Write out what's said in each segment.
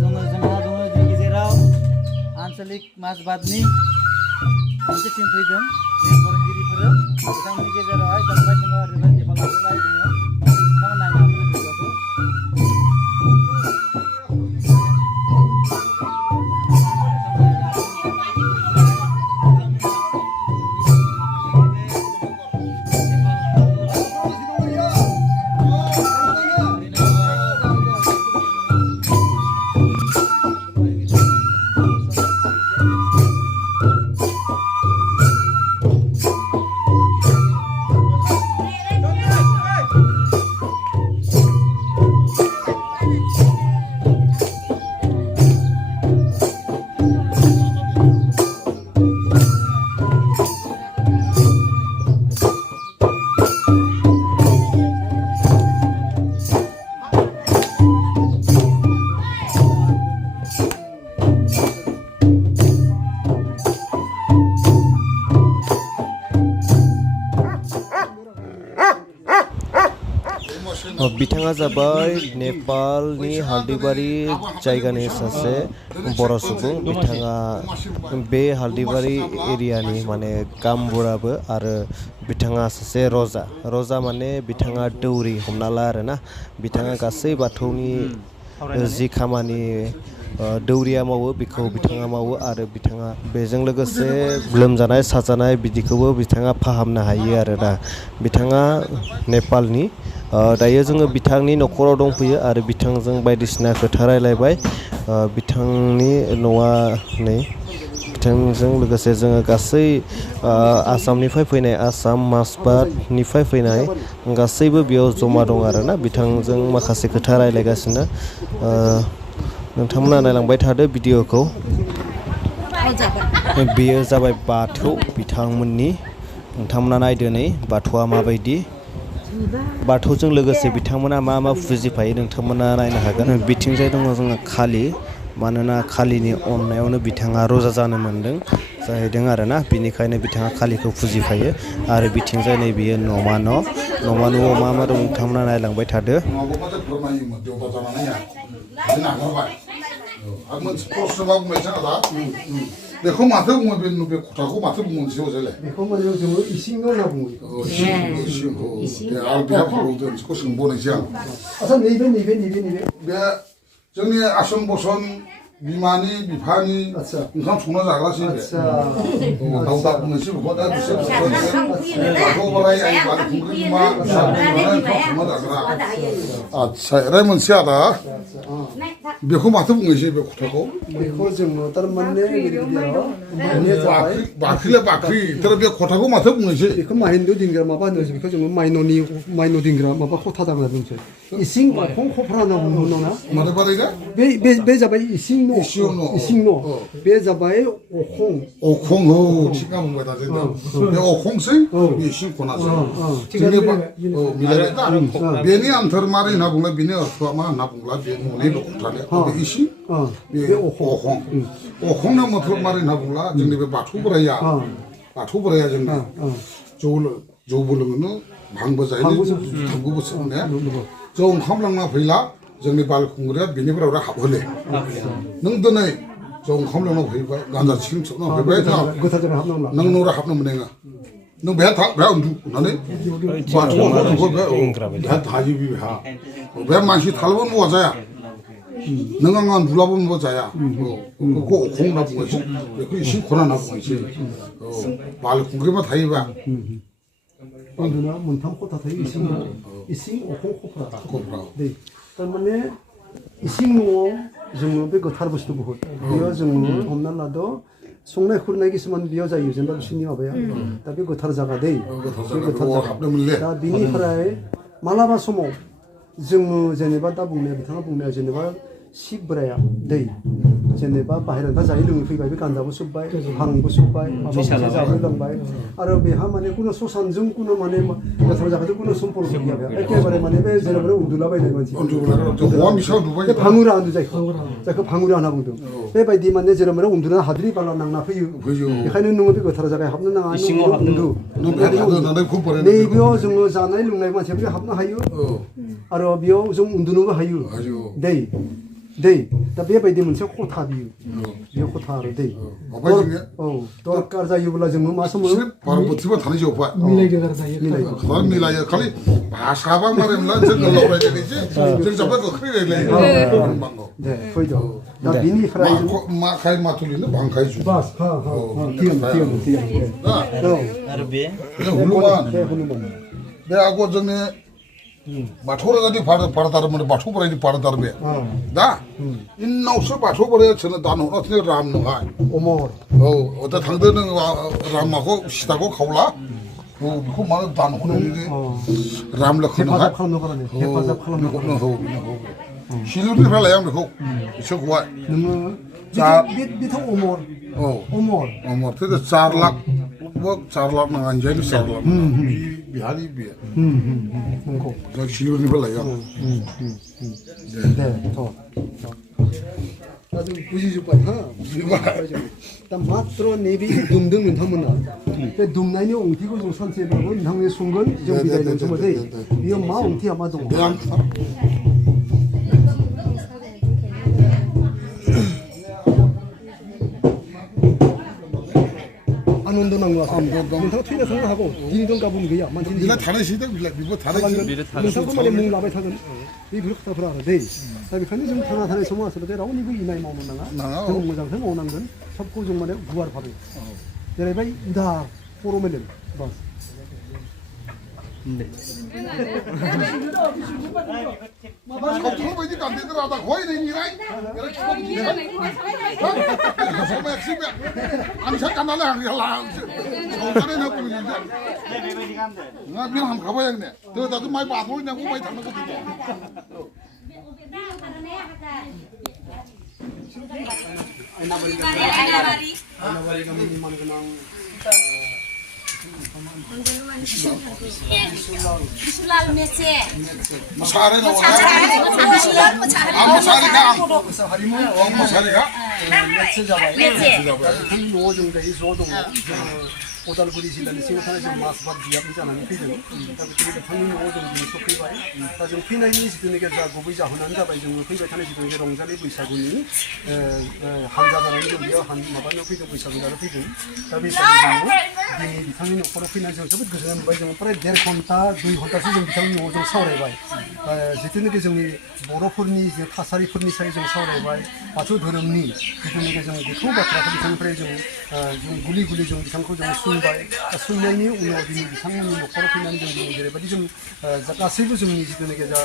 दङ जोंहा दङ जोंनि गेजेराव आन्चलिक माजबादनि मोनसे टिम फैदों जों फोरोंगिरिफोर बिथांमोननि गेजेरावहाय दानिया जोङो ओरैबायदि फालांगिलाय दङ बिथांमोन नायनो हागोन भिडिअखौ बिथाङा जाबाय नेपालनि हाल्दिबारि जायगानि सासे बर' सुबुं बिथाङा बे हाल्दिबारि एरियानि माने गामबुराबो आरो बिथाङा सासे रजा माने बिथाङा दौरि हमना ला आरोना बिथाङा गासै बाथौनि जि खामानि दौरिया मावो बेखौ बिथाङा मावो आरो बिथाङा बेजों लोगोसे लोमजानाय साजानाय बिदिखौबो बिथाङा फाहामनो हायो आरोना बिथाङा नेपालनि दायो जोङो बिथांनि न'खराव दंफैयो आरो बिथांजों बायदिसिना खोथा रायलायबाय बिथांनि न'आ नै बिथांजों लोगोसे जोङो गासै आसामनिफ्राय फैनाय आसाम माजबादनिफ्राय फैनाय गासैबो बेयाव जमा दं आरोना बिथांजों माखासे खोथा रायलायगासिनो नोंथांमोना नायलांबाय थादो भिडिअखौ बेयो जाबाय बाथौ बिथांमोननि नोंथांमोना नायदो नै बाथौआ माबायदि बाथौजों लोगोसे बिथांमोना मा मा फुजिफायो नोंथांमोना नायनो हागोन बिथिंजाय दङ जोङो खालि मानोना खालिनि अननायावनो बिथाङा रजा जानो मोन्दों जाहैदों आरोना बिनिखायनो बिथाङा खालिखौ फुजिफायो आरो बिथिंजाय नै बियो न'मा न'आव मा मा दं नोंथांमोना नायलांबाय थादो बेखौ माथो बुङो बे खथाखौ माथो बुङो जोंलाय बेखौ माने जोङो इसिं न' होनना बुङो आरो बेहा फुलौदों बेखौ सोंबावनायसै आं आच्छा नैबे बे जोंनि आसन बसन बिमानि बिफानि ओंखाम संना जाग्रासै दाउदा बुंनोसै बेखौ दा बिसोर बाथौ बोराय आइ बाथौनि मा ओंखाम संना जाग्रा आच्छा ओरै मोनसे आदा बेखौ माथो बुंनोसै बे खथाखौ बेखौ जोङो थारमाने बाख्रि थार बे खथाखौ माथो बुंनोसै बेखौ माहिन्दु दिंग्रा माबा होनोसै बेखौ जोङो माइन' दिंग्रा माबा खथा दांना बुंसै इसिं अखं खफ्रा होनना बुङो ना माथो बारायगा बे जाबाय इसिं न' बे जाबाय अखं हो थिगा बुंबाय दा जों बे अखंसै बे इसिं खनासै बेनि आन्थोर मारै होनना बुंला बेनि अर्थआ मा होनना बुंला बे न'नि खथानो बे इसिं बे अखंनो मतलब मारै होनना बुंला जोंनि बे बाथौ बोराया जोंना जौबो लोङो भांबो जायो थांगौबो सोंने जौ ओंखाम लांना फैला जोंनि बालखुंग्रिया बेनिफ्राय हाबहोले नों दिनै जौ ओंखाम लांना फैबाय गान्जा सिं सोबना फैबाय नों न'रा हाबनो मोननाय नङा नों बेहा था बेहा उन्दु होननानै बाथौआव बेहा थायो बेहा मानसि थालबो न'आ जाया नों आं उन्दुलाबो न'आ जाया बेखौ अखं होनना बुङोसै बेखौ इसिं खना होनना बुङोसै बालखुंग्रिमा थायोबा उन्दुना मोनथाम खथा थायो इसिं अखं खफ्रा थारमाने इसिं न'आव जोङो बे गोथार बुस्थु बुहुद बेयाव जोङो हमना लादो संनाय खुरनाय किसुमान बेयाव जायो जेनेबा बिसोरनि माबाया दा बे गोथार जागा दै बे गोथार जागा दा बिनिफ्राय मालाबा समाव जोङो जेनेबा दा बुंनाया बिथाङा बुंनाया जेनेबा शिब बोराया दै जेनेबा बाहेरानिफ्राय जायै लोङै फैबाय बे गान्जाबो सोब्बाय भांबो सोब्बाय माबा मोनसे जाबाय लोंबाय आरो बेहा माने कुनु ससानजों कुनु माने गोथार जागाजों कुनु सम्पर्क गैया बेहा एखेबारे माने बे जेनेबा उन्दुलाबायनाय मानसि बे भाङुरा होनो जायखौ भाङुरा होनना बुंदों बेबायदि माने जेनेबा उन्दुना हाद्रि बाला नांना फैयो बेखायनो नोङो बे गोथार जागायाव हाबनो नाङा उन्दु नैबेयाव जोङो जानाय लोंनाय मानसिया बे हाबनो हायो आरो बेयाव जों उन्दुनोबो हायो दै दै दा बेबायदि मोनसे खथा बियो बे खथा आरो दै ओमफ्राय जोङो औ दरकार जायोब्ला जोङो मा समाव भारतबोथिबो थानाय जौफा मिलायगोन मिलायो खालि भाषाबा मारै मोनला जों गोलाव रायलायनोसै जों जाबाय गोख्रै रायलायो दे फैद' दा बिनिफ्राय मा खाय माथुलिनो भांखाय जुब बास हा हा थिगानो आरो बे हनुमान बे आगर जोंनि बाथौ राजानि पारदारमोन बाथौ बोराइनि पारदार बे दा इनावसो बाथौ बोराइया सोरनो दान हरनासो राम नोहाय अमर औ दा थांदो नों रामाखौ सीताखौ खावला औ बेखौ मा दान हरनो राम लोखोनोहाय हेफाजाब खालामनो सिलुरनिफ्राय लाया आं बेखौ बिसोरखौहाय नोङो बेथ' अमर औ अमर अमर तो 4 लाख 4 लाख नङा जायनि 4 लाख बिहारि बे नंगौ जों सिलुरनिफ्राय लाया दे दा जों बुजिजोब्बाय हा दा मात्र नैबे दुमदों नोंथांमोना बे दुमनायनि ओंथिखौ जों सानसेब्लाबो नोंथांनो सोंगोन जों बिदाय लोंसोमो दै बेयाव मा ओंथिया मा दङ आनन्द नाङो नोंथाङा थैना थांनो हागौ दिनै दं गाबोन गैया मानसिनि बिला थानायसै दा बिबो थानायसै नोंथांखौ माने मुं लाबाय थागोन बेफोर खोथाफोरा आरो दै दा बेखायनो जों थांना थानाय समाव आसलथे रावनिबो इनाय मावनो नाङा जों मोजांखौ मावनांगोन सबखौ जों माने गुवार भाबै जेरैबाय उदार फरमेलेन बास सावथुन बायदि गान्दैखौ रादा हय नोंनिराय आंसा गाननानै आं सावनानै होना बुंदों नङा बे हामखाबाय आंने दाथ' माइ बाथौनांगौ माइ थांनांगौ आयनाबारि गामिनि मानगोनां बिसुलाल मेचे मोसाहारि दङ मोसाहारिखा मेचे जाबाय मेचे बिथांनि न'आव जों दायो ज' दङ उदालगुरि जिल्लानि सिङाव थानाय जों मासबाद बियाबनि जानानै फैदों दा बेखायनो बिथांनि न'आव जों दिनै सफैबाय दा जों फैनायनि जिथुनाखि जा गुबै जाहोनानो जाबाय जों फैबाय थानाय जिथुनाखि रंजालि बैसागुनि हानजा जानानै जों बेयाव माबानो फैदों बैसागु जानो फैदों दा बे हिसाबै जोङो दिनै बिथांनि न'खराव फैनानै जों जोबोद गोजोननाय मोनबाय जों प्राय 1.5 घन्टा 2 घन्टासो जों बिथांनि न'आव जों सावरायबाय जिथुनाखि जोंनि बर'फोरनि जे थासारिफोरनि सायाव जों सावरायबाय बाथौ धोरोमनि जिथुनाखि जों गोथौ बाथ्राखौ बिथांनिफ्राय जों गुलि गुलि जों बिथांखौ जों सुनबाय सुननायनि उनाव दिनै बिथांमोननि न'खराव फैनानै जों दिनै जेरैबायदि जों गासैबो जोंनि जिथुनाखि जा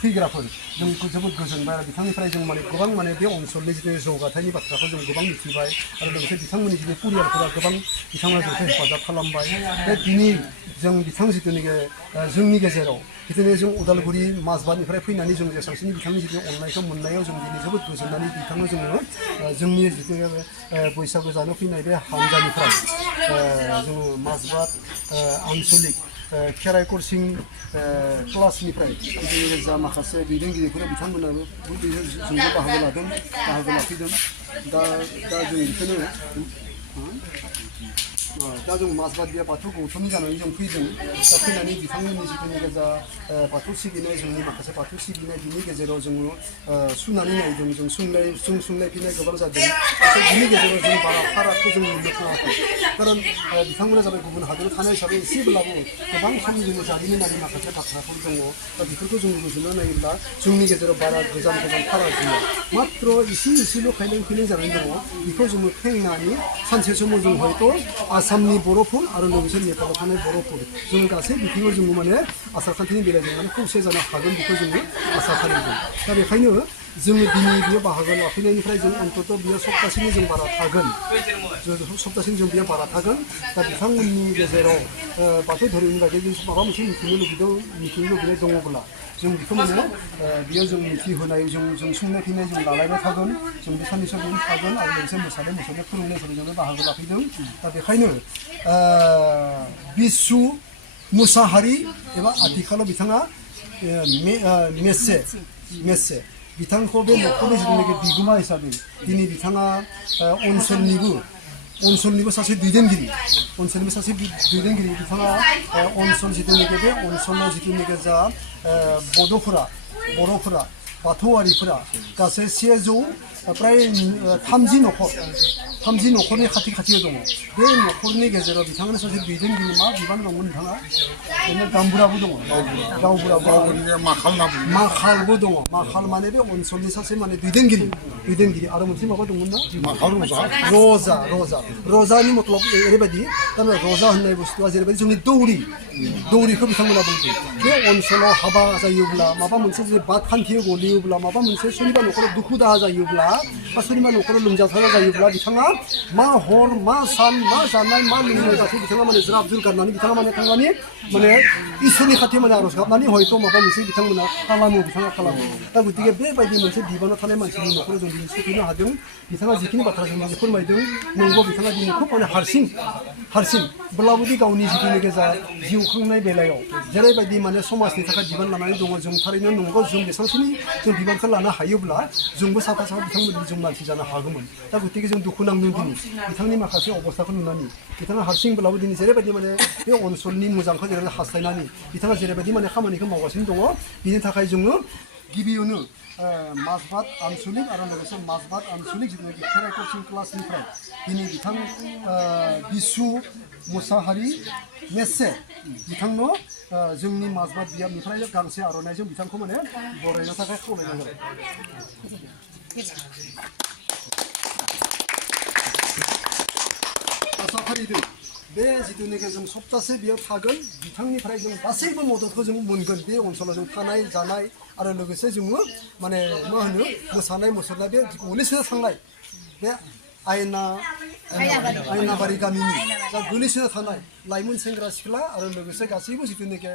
फैग्राफोर जोंखौ जोबोद गोजोनबाय आरो बिथांनिफ्राय जों माने गोबां माने बे ओनसोलनि जिथु जौगाथायनि बाथ्राखौ जों गोबां मिथिबाय आरो लोगोसे बिथांमोननि जिथु परियालफोरा गोबां बिथांमोना जोंखौ हेफाजाब खालामबाय बे दिनै जों बिथां जिथुनाखि जोंनि गेजेराव बिदिनो जों उदालगुरि मासबादनिफ्राय फैनानै जों जेसांसिनि बिथांनि जिथु अननायखौ मोननायाव जों दिनै जोबोद गोजोननानै बिथांनो जोङो जोंनि जिथु बैसागु जानो फैनाय बे हानजानिफ्राय जोङो मासबाद आनसलिक खेराइ करसिं क्लासनिफ्राय जा माखासे दैदेनगिरिफोरा बिथांमोनाबो जोंबो बाहागो लाफैदों दा जों बेखौनो दा जों मासबादिया बाथौ गौथुमनि जानानै जों फैदों दा फैनानै बिथांमोननि जिथुनाखि जा बाथौ सिबिनाय जोंनि माखासे बाथौ सिबिनाय बिनि गेजेराव जोङो सुनानै नायदों जों सुंलायफिननाय गोबां जादों बिनि गेजेराव जों बारा फारागखौ जों नुनो थाङाखै खारन बिथांमोना जाबाय गुबुन हादराव थानाय हिसाबै एसेब्लाबो गोबां समनि जोङो जारिमिनारि माखासे बाथ्राफोर दङ दा बेफोरखौ जों रुजुना नायोब्ला जोंनि गेजेराव बारा गोजान फाराग गैया मात्र एसेल' खायलें खुइलें जानानै दङ बेखौ जोङो फैनानै सानसे समाव जों हयथ' आसामनि बर'फोर आरो लोगोसे नेपालाव थानाय बर'फोर जों गासै बिथिङाव जोङो माने आसारखान्थिनि बेलायाव माने खौसे जानो हागोन बेखौ जोङो आसा खालामदों दा बेखायनो जोङो दिनै बेयाव बाहागो लाफैनायनिफ्राय जों अन्तत बेयाव सप्तासेनि जों बारा थागोन सप्तासेनि जों बेयाव बारा थागोन दा बिथांमोननि गेजेराव बाथौ धोरोमनि बागै जों माबा मोनसे मिथिनो लुबैनाय दङब्ला जों बेखौ माने बेयाव जों मिथिहोनाय जों सोंनाय फिननाय जों लालायबाय थागोन जों बे साननैसो जों थागोन आरो लोगोसे मोसानाय फोरोंनाय हिसाबै जों बाहागो लाफैदों दा बेखायनो बिसु मुसाहारि एबा आथिखालाव बिथाङा मेसे बिथांखौ बे न'खरनि जिथुनाखि बिगोमा हिसाबै दिनै बिथाङा ओनसोलनिबो सासे दैदेनगिरि बिथाङा ओनसोल जिथुनाखि बे ओनसोलाव जिथुनाखि जा बर'फोरा बाथौआरिफोरा गासै 100 प्राय 30 न'खरनि खाथि खाथियाव दङ बे न'खरनि गेजेराव बिथांमोना सासे दैदेनगिरि मा बिबान दंमोन नोंथाङा बिदिनो गामबुराबो दङ गावबुरा माखालबो दङ माखाल माने बे ओनसोलनि सासे माने दैदेनगिरि आरो मोनसे माबा दंमोन ना रजानि मतलब ओरैबायदि थारमाने रजा होननाय बुस्थुआ जेरैबायदि जोंनि दौरिखौ बिथांमोना बुंदों बे ओनसोलाव हाबा जायोब्ला माबा मोनसे जुदि बाद खान्थियाव गोलैयोब्ला माबा मोनसे सोरनिबा न'खराव दुखु दाहा जायोब्ला बा सोरनिबा न'खराव लोमजाथारा जायोब्ला बिथाङा मा हर मा सान मा जानाय मा लोंनाय गासै बिथाङा माने ज्राब जुर गारनानै बिथाङा माने थांनानै माने इसोरनि खाथियाव माने आर'ज गाबनानै हयथ' माबा मोनसे बिथांमोना खालामो दा गतिके बेबायदि मोनसे बिबानाव थानाय मानसिनि न'खराव जों दिनै सफैनो हादों बिथाङा जिखिनि बाथ्रा जों फोरमायदों नंगौ बिथाङा दिनै खुब माने हारसिंब्लाबोदि गावनि जिथुनिखि जा जिउ खांनाय बेलायाव जेरैबायदि माने समाजनि थाखाय बिबान लानानै दङ जों थारैनो नंगौ जों बेसेबांखिनि जों बिबानखौ लानो हायोब्ला जोंबो साफा बिथांमोननि जों मानसि जानो हागौमोन दा गतिके जों दुखु नांदों दिनै बिथांनि माखासे अबस्थाखौ नुनानै बिथाङा हारसिंब्लाबो दिनै जेरैबायदि माने बे ओनसोलनि मोजांखौ जेरैबायदि हास्थायनानै बिथाङा जेरैबायदि माने खामानिखौ मावगासिनो दङ बिनि थाखाय जोङो गिबियावनो माजबाद आनसलिक आरो लोगोसे माजबाद आनसलिक जिथुनाखि खेराइ कचिं क्लासनिफ्राय दिनै बिथां बिसु मुसाहारि मेसे बिथांनो जोंनि माजबाद बियाबनिफ्राय गांसे आर'नाइजों बिथांखौ माने बरायनो थाखाय खावलायनाय जाबाय आसा फारिदों बे जिथुनाखि जों सप्तासे बेयाव थागोन बिथांनिफ्राय जों गासैबो मददखौ जों मोनगोन बे ओनसोलाव जों थानाय जानाय आरो लोगोसे जोङो माने मा होनो मोसानाय मुसुरनाय बे गोलैसोना थांनाय बे आयनाबारि गामिनि जा गोलैसोना थानाय लाइमोन सेंग्रा सिख्ला आरो लोगोसे गासैबो जिथुनाखि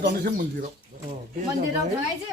दानिसो मन्दिराव मन्दिराव थांनाय जे